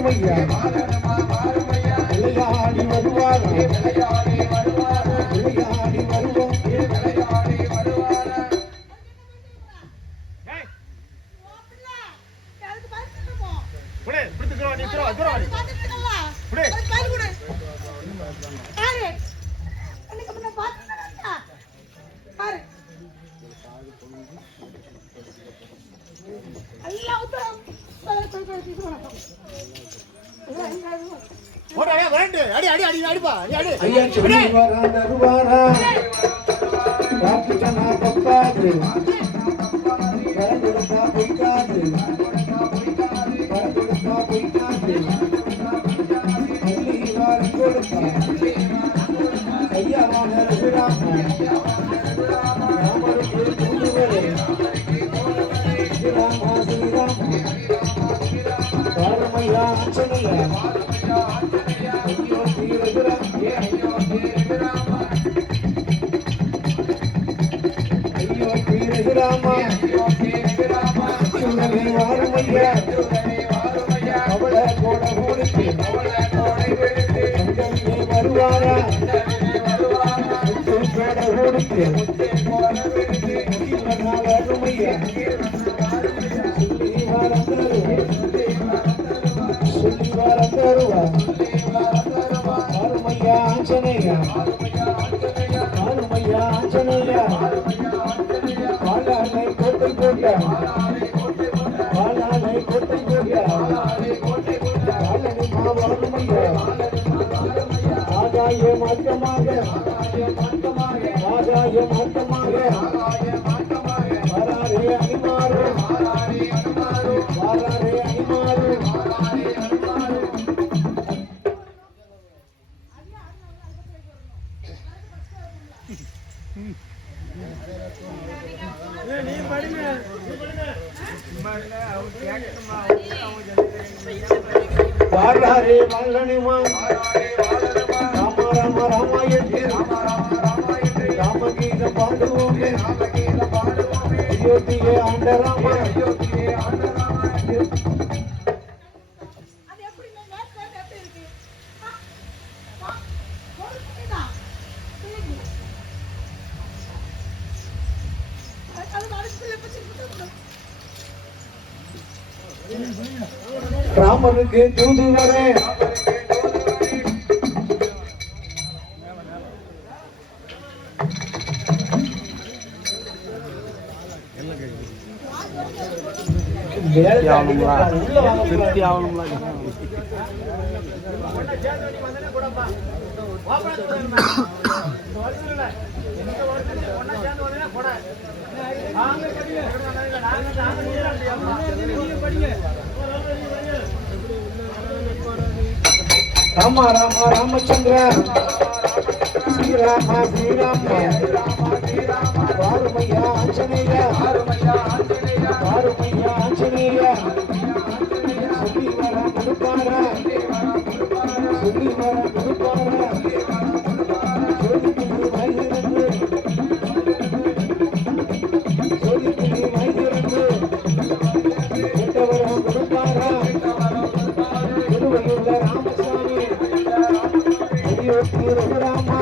விளையாடி வருவார் விளையாடி வருவோம் ஐயா சொல்லி வருவாரா ராக்கிட்டனா தப்பாது வரதுடா போய்க்காது அள்ளி வாரம் கொடுத்தா ஐயா ரகுராம ராமருக்கு தூதுவரே ஸ்ரீராமா ஸ்ரீராமா பாரமையா ஆஞ்சனையா ஐயோ ரகுராமா சுடலை வாருமையா அவள கோட ஓடிக்கு அங்கே வருவாரா கோட ஓடிக்கு வருமையா சொல்லி வாரம் தருவா ஆறுமையா ஆஞ்சனையா ஆறுமையா ஆஞ்சனையா பாலானை கோட்டை போட்டா பாலானை கோட்டை போட்டா பாலனை மாவாருமையா ஆகாய மார்க்கமாக வராரே அணிமாறு வாராரே அணிமாறு வாராரே மல்லனிமா ராம ராம ராமாயணே ராமகீதம் பாடுவோமே அயோத்தியே ஆண்ட ராம ராமனுக்கு தூதுவரே திருப்தி ஆகணும்ல ராம ராம ராமச்சந்திர ஸ்ரீராம ஸ்ரீராம வாருமையா ஆஞ்சநேயா வாருமையா ஆஞ்சநேயா சொல்லி வர கொடுப்பாரா சோதிக்கு வாய்திருந்து கெட்டவரம் கொடுப்பாரா திருவையுள்ள ராமசாமி ஐயோ ரகுராமா